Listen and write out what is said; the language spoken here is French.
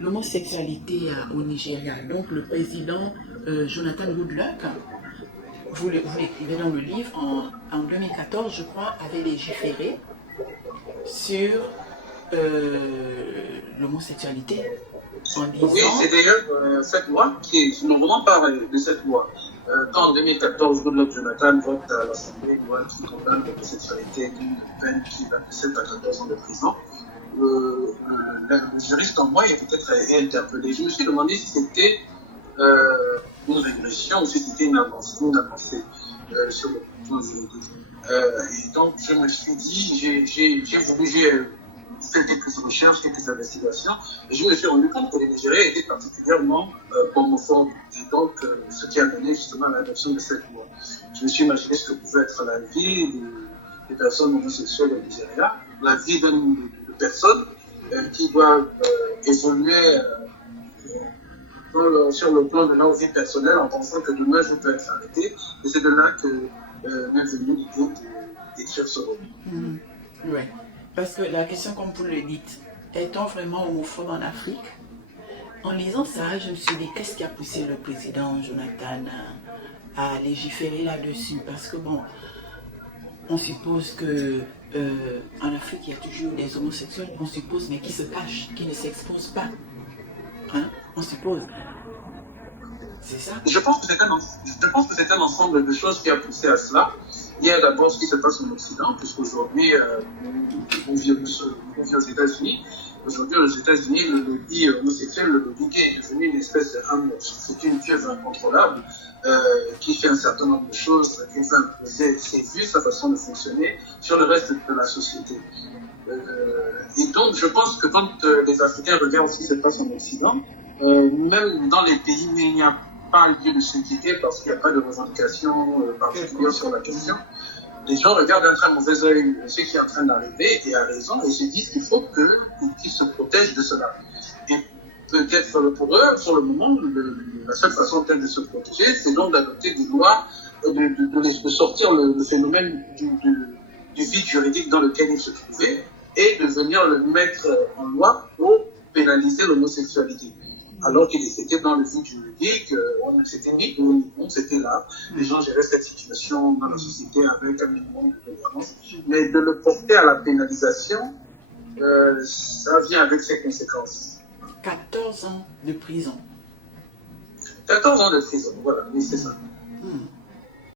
l'homosexualité au Nigeria. Donc le président Jonathan Goodluck, vous l'écrivez dans le livre, en 2014, je crois, avait légiféré sur l'homosexualité en disant... Oui, c'est d'ailleurs cette loi qui nous vraiment parle de cette loi. Quand en 2014, Goodluck Jonathan vote à l'Assemblée une loi qui condamne l'homosexualité d'une peine qui va de 7 à 14 ans de prison, le juriste en moi, il a peut-être interpellé. Je me suis demandé si c'était une régression ou si c'était une avancée sur le plan juridique. Et donc, je me suis dit, j'ai fait quelques recherches, quelques investigations, et je me suis rendu compte que les Nigériens étaient particulièrement homophobes, et donc ce qui a donné justement à l'adoption de cette loi. Je me suis imaginé ce que pouvait être la vie des personnes homosexuelles au Nigeria, la vie de personnes qui doivent évoluer sur le plan de leur vie personnelle en pensant que demain je peux être arrêté, et c'est de là que m'est venue l'idée d'écrire ce roman. Oui. Parce que la question, comme vous le dites, est-on vraiment homophobe en Afrique? En lisant ça, je me suis dit, qu'est-ce qui a poussé le président Jonathan à légiférer là-dessus? Parce que bon, on suppose que en Afrique, il y a toujours des homosexuels, on suppose, mais qui se cachent, qui ne s'exposent pas. Hein? On suppose. C'est ça? Je pense que c'est un ensemble de choses qui a poussé à cela. Il y a d'abord ce qui se passe en Occident, puisqu'aujourd'hui, on vit aux États-Unis. Aujourd'hui, aux États-Unis, le lobby homosexuel, le lobby gay est devenu une espèce de hambourg. C'est une pieuvre incontrôlable qui fait un certain nombre de choses, qui fait imposer ses vues, sa façon de fonctionner sur le reste de la société. Et donc, je pense que quand les Africains regardent ce qui se passe en Occident, même dans les pays où il n'y a pas lieu de s'inquiéter parce qu'il n'y a pas de revendication particulière sur la question, les gens regardent d'un très mauvais œil ce qui est en train d'arriver, et à raison, et se disent qu'il faut qu'ils se protègent de cela. Et peut-être pour eux, sur le moment, la seule façon de se protéger, c'est donc d'adopter des lois, de sortir le phénomène du vide juridique dans lequel ils se trouvaient, et de venir le mettre en loi pour pénaliser l'homosexualité. Alors qu'il était dans le vide juridique, on ne s'était ni pour ni contre, c'était là. Les gens géraient cette situation dans la société avec un minimum de tolérance. Mais de le porter à la pénalisation, ça vient avec ses conséquences. 14 ans de prison. 14 ans de prison, voilà, oui, c'est ça.